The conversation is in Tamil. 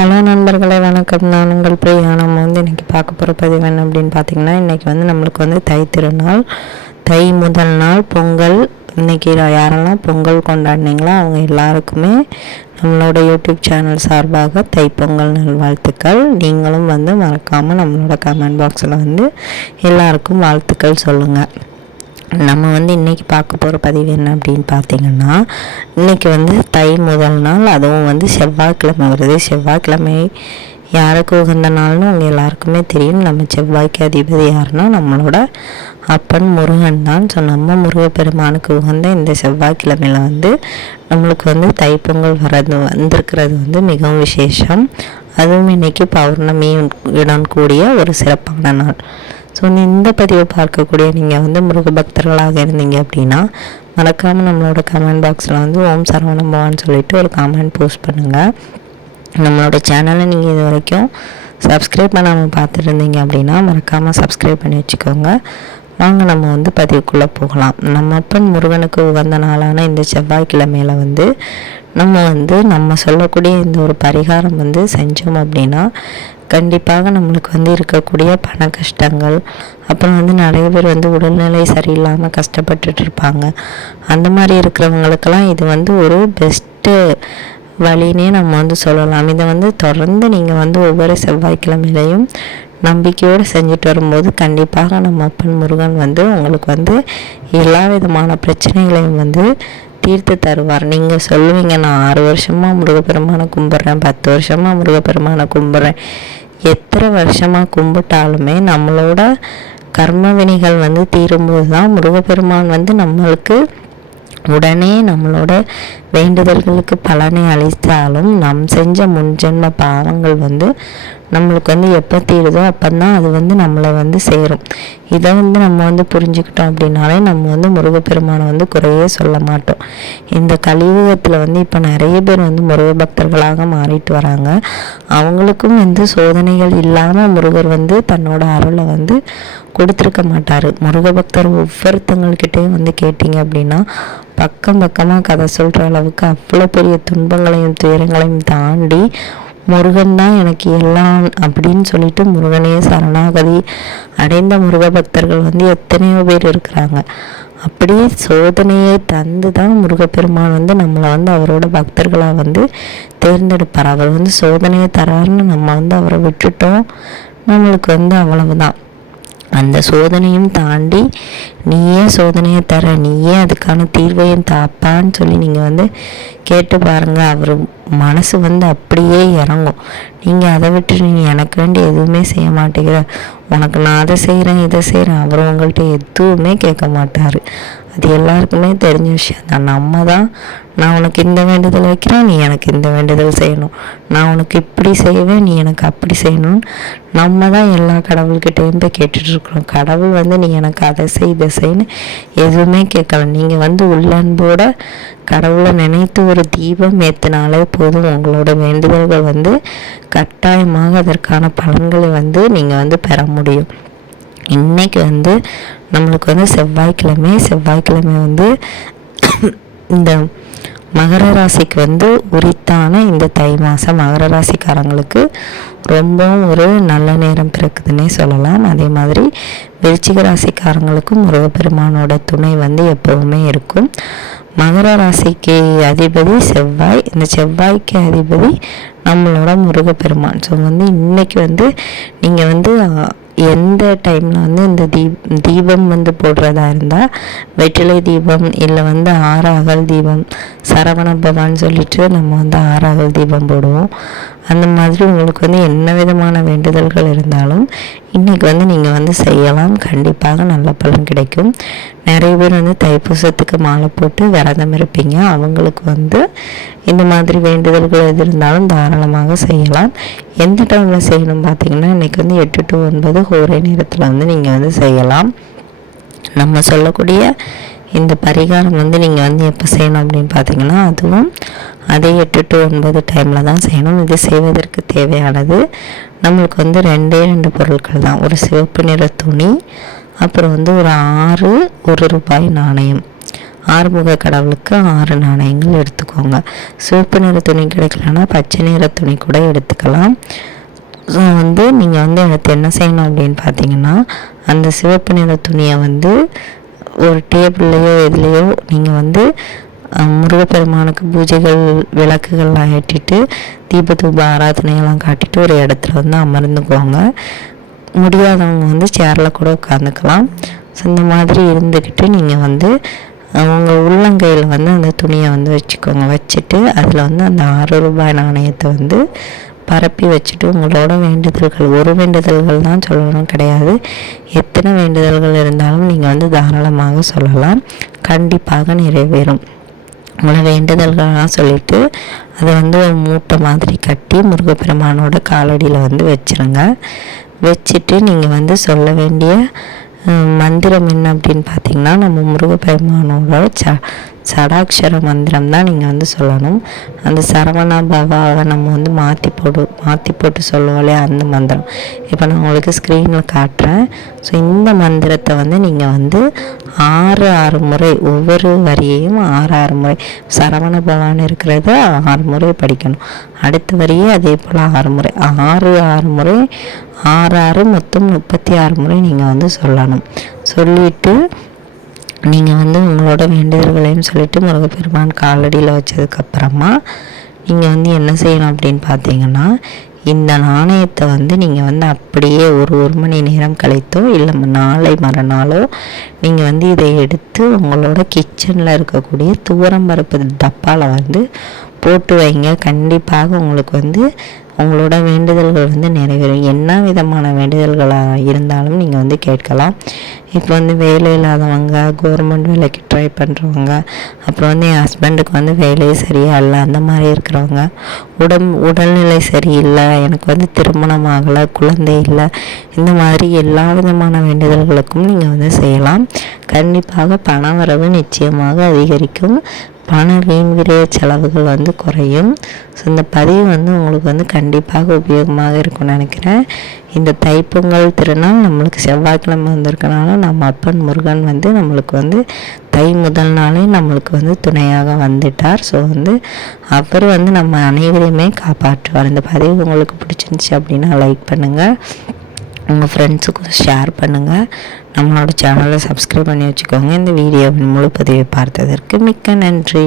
ஹலோ நண்பர்களே வணக்கம். நான் உங்கள் பிரியா. நம்ம வந்து இன்றைக்கி பார்க்க போகிற பதிவு என்ன அப்படின்னு பார்த்தீங்கன்னா இன்றைக்கி வந்து நம்மளுக்கு வந்து தை திருநாள். தை முதல் நாள் பொங்கல். இன்றைக்கி யாரெல்லாம் பொங்கல் கொண்டாடினீங்களோ அவங்க எல்லாருக்குமே நம்மளோட யூடியூப் சேனல் சார்பாக தைப்பொங்கல் நல்வாழ்த்துக்கள். நீங்களும் வந்து மறக்காமல் நம்மளோட கமெண்ட் பாக்ஸில் வந்து எல்லாருக்கும் வாழ்த்துக்கள் சொல்லுங்கள் நம்ம வந்து இன்றைக்கி பார்க்க போகிற பதிவு என்ன அப்படின்னு பார்த்தீங்கன்னா இன்றைக்கி வந்து தை முதல் நாள் அதுவும் வந்து செவ்வாய்க்கிழமை வருது. செவ்வாய்க்கிழமை யாருக்கு உகந்த நாள்னு உங்கள் எல்லாருக்குமே தெரியும். நம்ம செவ்வாய்க்கு அதிபதி யாருன்னா நம்மளோட அப்பன் முருகன் தான். ஸோ நம்ம முருகப்பெருமானுக்கு உகந்த இந்த செவ்வாய்க்கிழமையில் வந்து நம்மளுக்கு வந்து தைப்பொங்கல் வர்றது வந்திருக்கிறது வந்து மிகவும் விசேஷம். அதுவும் இன்றைக்கி பௌர்ணமியுடன் கூடிய ஒரு சிறப்பான நாள். ஸோ இந்த பதிவை பார்க்கக்கூடிய நீங்கள் வந்து முருக பக்தர்களாக இருந்தீங்க அப்படின்னா மறக்காமல் நம்மளோட கமெண்ட் பாக்ஸில் வந்து ஓம் சரவணபவான்னு சொல்லிட்டு ஒரு கமெண்ட் போஸ்ட் பண்ணுங்கள் நம்மளோட சேனலை நீங்கள் இது வரைக்கும் சப்ஸ்கிரைப் பண்ணாமல் பார்த்துருந்தீங்க அப்படின்னா மறக்காமல் சப்ஸ்கிரைப் பண்ணி வச்சுக்கோங்க. வாங்க நம்ம வந்து பதிவுக்குள்ளே போகலாம். நம்ம அப்பன் முருகனுக்கு உகந்த நாளான இந்த செவ்வாய்க்கிழமையில் வந்து நம்ம வந்து நம்ம சொல்லக்கூடிய இந்த ஒரு பரிகாரம் வந்து செஞ்சோம் அப்படின்னா கண்டிப்பாக நம்மளுக்கு வந்து இருக்கக்கூடிய பண கஷ்டங்கள் அப்புறம் வந்து நிறைய பேர் வந்து உடல்நிலை சரியில்லாமல் கஷ்டப்பட்டுட்டு இருப்பாங்க. அந்த மாதிரி இருக்கிறவங்களுக்கெல்லாம் இது வந்து ஒரு பெஸ்ட்டு வழினே நம்ம வந்து சொல்லலாம். இதை வந்து தொடர்ந்து நீங்கள் வந்து ஒவ்வொரு செவ்வாய்க்கிழமையிலையும் நம்பிக்கையோடு செஞ்சுட்டு வரும்போது கண்டிப்பாக நம்ம அப்பன் முருகன் வந்து உங்களுக்கு வந்து எல்லா விதமான பிரச்சனைகளையும் வந்து தீர்த்து தருவார். நீங்கள் சொல்லுவீங்க நான் ஆறு வருஷமாக முருகப்பெருமானை கும்பிட்றேன் பத்து வருஷமாக முருகப்பெருமானை கும்பிட்றேன். எத்தனை வருஷமாக கும்பிட்டாலுமே நம்மளோட கர்ம வினைகள் வந்து தீரும்போது தான் முருகப்பெருமான் வந்து நம்மளுக்கு உடனே நம்மளோட வேண்டுதல்களுக்கு பலனை அளித்தாலும் நம் செஞ்ச முன்ஜென்ம பாவங்கள் வந்து நம்மளுக்கு வந்து எப்போ தீருதோ அப்போ தான் அது வந்து நம்மளை வந்து சேரும். இதை வந்து நம்ம வந்து புரிஞ்சுக்கிட்டோம் அப்படின்னாலே நம்ம வந்து முருகப்பெருமானை வந்து குறையே சொல்ல மாட்டோம். இந்த கலியுகத்தில் வந்து இப்போ நிறைய பேர் வந்து முருக பக்தர்களாக மாறிட்டு வராங்க. அவங்களுக்கும் வந்து சோதனைகள் இல்லாமல் முருகர் வந்து தன்னோட அருளை வந்து கொடுத்துருக்க மாட்டார். முருக பக்தர் ஒவ்வொருத்தங்கள்கிட்டையும் வந்து கேட்டிங்க அப்படின்னா பக்கம் பக்கமாக கதை சொல்கிற அளவுக்கு அவ்வளோ பெரிய துன்பங்களையும் துயரங்களையும் தாண்டி முருகன் தான் எனக்கு எல்லாம் அப்படின்னு சொல்லிட்டு முருகனே சரணாகதி அடைந்த முருக பக்தர்கள் வந்து எத்தனையோ பேர் இருக்கிறாங்க. அப்படியே சோதனையை தந்து தான் முருகப்பெருமான் வந்து நம்மளை வந்து அவரோட பக்தர்களாக வந்து தேர்ந்தெடுப்பார். அவர் வந்து சோதனையை தராருன்னு நம்ம வந்து அவரை விட்டுட்டோம். நம்மளுக்கு வந்து அவ்வளவுதான். அந்த சோதனையும் தாண்டி நீயே சோதனையை தர நீயே அதுக்கான தீர்வையும் தாப்பான்னு சொல்லி நீங்கள் வந்து கேட்டு பாருங்கள் அவர் மனசு வந்து அப்படியே இறங்கும். நீங்கள் அதை விட்டு நீ எனக்கு வேண்டி எதுவுமே செய்ய மாட்டேங்கிற. உனக்கு நான் அதை செய்கிறேன் இதை செய்கிறேன் அவர் உங்கள்கிட்ட எதுவுமே கேட்க மாட்டார். அது எல்லாருக்குமே தெரிஞ்ச விஷயம். தான் நம்ம தான் நான் உனக்கு இந்த வேண்டுதல் வைக்கிறேன் நீ எனக்கு இந்த வேண்டுதல் செய்யணும். நான் உனக்கு இப்படி செய்வேன் நீ எனக்கு அப்படி செய்யணும்னு நம்ம தான் எல்லா கடவுள்கிட்டையும் போய் கேட்டுட்ருக்குறோம். கடவுள் வந்து நீ எனக்கு அதை செய் இதை செய்யணும் எதுவுமே கேட்கல. நீங்கள் வந்து உள்ளன்போட கடவுளை நினைத்து ஒரு தீபம் ஏற்றினாலே போதும். உங்களோட வேண்டுதல்கள் வந்து கட்டாயமாக அதற்கான பலன்களை வந்து நீங்கள் வந்து பெற முடியும். இன்றைக்கி வந்து நம்மளுக்கு வந்து செவ்வாய்க்கிழமை செவ்வாய்க்கிழமை வந்து இந்த மகர ராசிக்கு வந்து உரித்தான இந்த தை மாதம் மகர ராசிக்காரங்களுக்கு ரொம்பவும் ஒரு நல்ல நேரம் பிறக்குதுன்னே சொல்லலாம். அதே மாதிரி விருச்சிக ராசிக்காரங்களுக்கும் முருகப்பெருமானோட துணை வந்து எப்போவுமே இருக்கும். மகர ராசிக்கு அதிபதி செவ்வாய். இந்த செவ்வாய்க்கு அதிபதி நம்மளோட முருகப்பெருமான். ஸோ வந்து இன்றைக்கி வந்து நீங்கள் வந்து எந்த டைமில் வந்து இந்த தீப் தீபம் வந்து போடுறதா இருந்தால் வெற்றிலை தீபம் இல்லை வந்து ஆறாகல் தீபம் சரவண பவான்னு சொல்லிட்டு நம்ம வந்து ஆறாகல் தீபம் போடுவோம். அந்த மாதிரி உங்களுக்கு வந்து என்ன விதமான வேண்டுதல்கள் இருந்தாலும் இன்றைக்கி வந்து நீங்கள் வந்து செய்யலாம். கண்டிப்பாக நல்ல பலன் கிடைக்கும். நிறைய பேர் வந்து தைப்பூசத்துக்கு மாலை போட்டு விரதம் இருப்பீங்க. அவங்களுக்கு வந்து இந்த மாதிரி வேண்டுதல்கள் எது இருந்தாலும் தாராளமாக செய்யலாம். எந்த டைமில் செய்யணும் பார்த்தீங்கன்னா இன்றைக்கி வந்து எட்டு டு ஒன்பது ஒரே நேரத்தில் வந்து நீங்கள் வந்து செய்யலாம். நம்ம சொல்லக்கூடிய இந்த பரிகாரம் வந்து நீங்கள் வந்து எப்போ செய்யணும் அப்படின்னு பார்த்தீங்கன்னா அதுவும் அதே எட்டு டு ஒன்பது டைமில் தான் செய்யணும். இது செய்வதற்கு தேவையானது நம்மளுக்கு வந்து ரெண்டே ரெண்டு பொருட்கள் தான். ஒரு சிவப்பு நிற துணி அப்புறம் வந்து ஒரு ஆறு ஒரு ரூபாய் நாணயம். ஆறுமுக கடவுளுக்கு ஆறு நாணயங்கள் எடுத்துக்கோங்க. சிவப்பு நிற துணி கிடைக்கலன்னா பச்சை நிற துணி கூட எடுத்துக்கலாம். ஸோ வந்து நீங்கள் வந்து எடுத்து என்ன செய்யணும் அப்படின்னு பார்த்தீங்கன்னா அந்த சிவப்பு நிற துணியை வந்து ஒரு டேபிள்லேயோ இதுலேயோ நீங்கள் வந்து முருகப்பெருமானுக்கு பூஜைகள் விளக்குகள்லாம் ஏற்றிட்டு தீபத்தூப ஆராதனையெல்லாம் காட்டிட்டு ஒரு இடத்துல வந்து அமர்ந்துக்கோங்க முடியாதவங்க வந்து சேரில் கூட உட்காந்துக்கலாம் ஸோ இந்த மாதிரி இருந்துக்கிட்டு நீங்கள் வந்து அவங்க உள்ளங்கையில் வந்து அந்த துணியை வந்து வச்சுக்கோங்க. வச்சுட்டு அதில் வந்து அந்த ஆறு ரூபாய் நாணயத்தை வந்து பரப்பி வச்சுட்டு உங்களோட வேண்டுதல்கள் ஒரு வேண்டுதல்கள் தான் சொல்லணும் கிடையாது. எத்தனை வேண்டுதல்கள் இருந்தாலும் நீங்கள் வந்து தாராளமாக சொல்லலாம். கண்டிப்பாக நிறைவேறும். உங்களை வேண்டுதல்கள்லாம் சொல்லிட்டு அதை வந்து ஒரு மூட்டை மாதிரி கட்டி முருகப்பெருமானோட காலடியில் வந்து வச்சிருங்க. வச்சுட்டு நீங்கள் வந்து சொல்ல வேண்டிய மந்திரம் என்ன அப்படின்னு பார்த்தீங்கன்னா நம்ம முருகப்பெருமானோட ச சடாட்சர மந்திரம் தான் நீங்கள் வந்து சொல்லணும். அந்த சரவணா பவாவை நம்ம வந்து மாற்றி போடு மாற்றி போட்டு சொல்லுவோம்லே அந்த மந்திரம். இப்போ நான் உங்களுக்கு ஸ்க்ரீனில் காட்டுறேன். ஸோ இந்த மந்திரத்தை வந்து நீங்கள் வந்து ஆறு ஆறு முறை ஒவ்வொரு வரியையும் ஆறு ஆறு முறை. சரவண பவான் இருக்கிறத ஆறு முறை படிக்கணும். அடுத்த வரியே அதே போல் ஆறு முறை. ஆறு ஆறு முறை ஆறு ஆறு மொத்தம் முப்பத்தி ஆறு முறை நீங்கள் வந்து சொல்லணும். சொல்லிட்டு நீங்கள் வந்து உங்களோட வேண்டுதல்களையும் சொல்லிவிட்டு முருகப்பெருமான் காலடியில் வச்சதுக்கப்புறமா நீங்கள் வந்து என்ன செய்யணும் அப்படின்னு பார்த்தீங்கன்னா இந்த நாணயத்தை வந்து நீங்கள் வந்து அப்படியே ஒரு ஒரு மணி நேரம் கழித்தோ இல்லை நாளை மறுநாளோ நீங்கள் வந்து இதை எடுத்து உங்களோட கிச்சனில் இருக்கக்கூடிய துவரம் பருப்பு டப்பாவில் வந்து போட்டு வைங்க. கண்டிப்பாக உங்களுக்கு வந்து உங்களோட வேண்டுதல்கள் வந்து நிறைவேறும். என்ன விதமான வேண்டுதல்களாக இருந்தாலும் நீங்கள் வந்து கேட்கலாம். இப்போ வந்து வேலை இல்லாதவங்க கவர்மெண்ட் வேலைக்கு ட்ரை பண்ணுறவங்க அப்புறம் வந்து என் ஹஸ்பண்டுக்கு வந்து வேலையே சரியாக இல்லை அந்த மாதிரி இருக்கிறவங்க உடம் உடல்நிலை சரியில்லை எனக்கு வந்து திருமணம் ஆகலை குழந்தை இல்லை இந்த மாதிரி எல்லா விதமான வேண்டுதல்களுக்கும் நீங்கள் வந்து செய்யலாம். கண்டிப்பாக பண வரவு நிச்சயமாக அதிகரிக்கும். பண வீண் விரைய செலவுகள் வந்து குறையும். ஸோ இந்த பதிவு வந்து உங்களுக்கு வந்து கண்டிப்பாக உபயோகமாக இருக்கும்னு நினைக்கிறேன். இந்த தைப்பொங்கல் திருநாள் நம்மளுக்கு செவ்வாய்க்கிழமை வந்திருக்கனால நம்ம அப்பன் முருகன் வந்து நம்மளுக்கு வந்து தை முதல் நாளே நம்மளுக்கு வந்து துணையாக வந்துட்டார். ஸோ வந்து அவர் வந்து நம்ம அனைவரையுமே காப்பாற்றுவார். இந்த பதிவு உங்களுக்கு பிடிச்சிருந்துச்சி அப்படின்னா லைக் பண்ணுங்கள் உங்கள் ஃப்ரெண்ட்ஸுக்கும் ஷேர் பண்ணுங்கள் நம்மளோட சேனலை சப்ஸ்கிரைப் பண்ணி வச்சுக்கோங்க. இந்த வீடியோவின் முழு பதிவை பார்த்ததற்கு மிக்க நன்றி.